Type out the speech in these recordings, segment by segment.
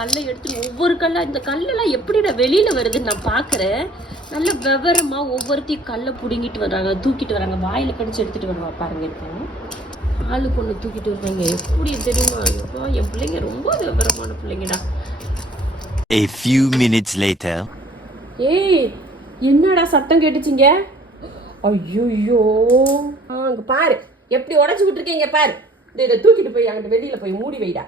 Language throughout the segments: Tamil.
கல்லை எடுத்து ஒவ்வொரு கல்லாக இந்த கல்லெல்லாம் எப்படிடா வெளியில் வருதுன்னு நான் பார்க்குறேன். நல்ல விவரமாக ஒவ்வொருத்தையும் கல்லை பிடுங்கிட்டு வர்றாங்க, தூக்கிட்டு வராங்க, வாயில் கடிச்சு எடுத்துகிட்டு வருவா பாருங்க. இப்போ ஆளுக்கு ஒன்று தூக்கிட்டு வருவாங்க. எப்படி தெரியுமா? இப்போ என் பிள்ளைங்க ரொம்ப விவரமான பிள்ளைங்கடா. A few minutes later. ஏய், என்னடா சத்தம் கேட்டுச்சிங்க? ஐயோ, அங்கே பாரு எப்படி உடச்சி விட்டுருக்கீங்க பாரு. இதை தூக்கிட்டு போய் அங்கிட்ட வெளியில் போய் மூடி வைடா.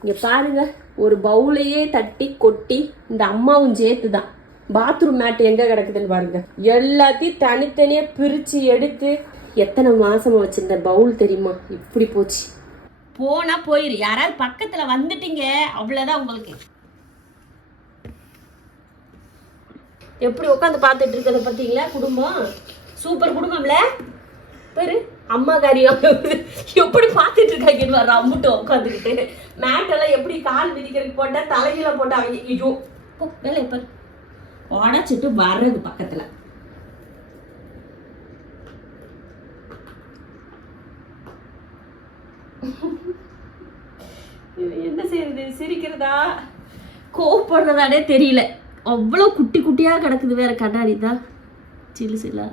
இங்கே பாருங்க, ஒரு பவுலையே தட்டி கொட்டி இந்த அம்மாவும் சேர்த்து தான் பாத்ரூம் மேட் எங்கே கிடக்குதுன்னு பாருங்க. எல்லாத்தையும் தனித்தனியாக பிரித்து எடுத்து எத்தனை மாசமா வச்சிருந்த பவுல் தெரியுமா? இப்படி போச்சு. போனா போயிரு, யாராவது பக்கத்தில் வந்துட்டீங்க அவ்வளோதான் உங்களுக்கு. எப்படி உட்காந்து பார்த்துட்டு இருக்கிறத பார்த்தீங்களா? குடும்பம் சூப்பர் குடும்பம்ல. பேரு அம்மா காரியம் எப்படி பார்த்துட்டு இருக்காங்கன்னு வர்ற அம்முட்டும் உட்காந்துக்கிட்டு. மேட்டெல்லாம் எப்படி கால் மிதிக்கிறதுக்கு போட்டா தலையில போட்டா அவங்க ஐயோ வேலை எப்ப உடச்சிட்டு வர்றது பக்கத்துல. என்ன செய்யறது? சிரிக்கிறதா கோவப்படுறதானே தெரியல. அவ்வளோ குட்டி குட்டியாக கிடக்குது வேற கண்ணாடி தான் சில்லு சில்லா.